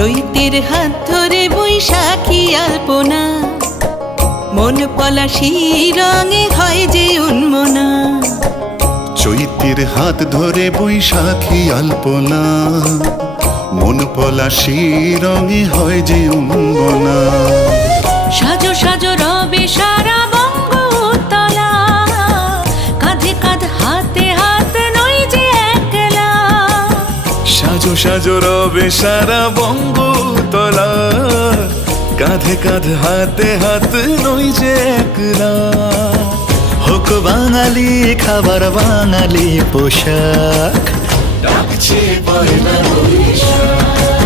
চৈতের হাত ধরে বৈশাখী আলপনা, মন পলাশী রঙে হয় যে উন্মনা। চৈতের হাত ধরে বৈশাখী আলপনা, মন পলাশী রঙে হয় যে উন্মনা। সাজো সাজো রবে সারা বঙ্গতলা, কাঁধে কাঁধ হাতে হাত নই যে একলা। সাজো সাজো রবে সারা বঙ্গতলা, কাঁধে কাঁধ হাতে হাত নই যে একলা। হোক বাঙালি খাবার বাঙালি পোশাক, ডাকছে পয়লা বৈশাখ।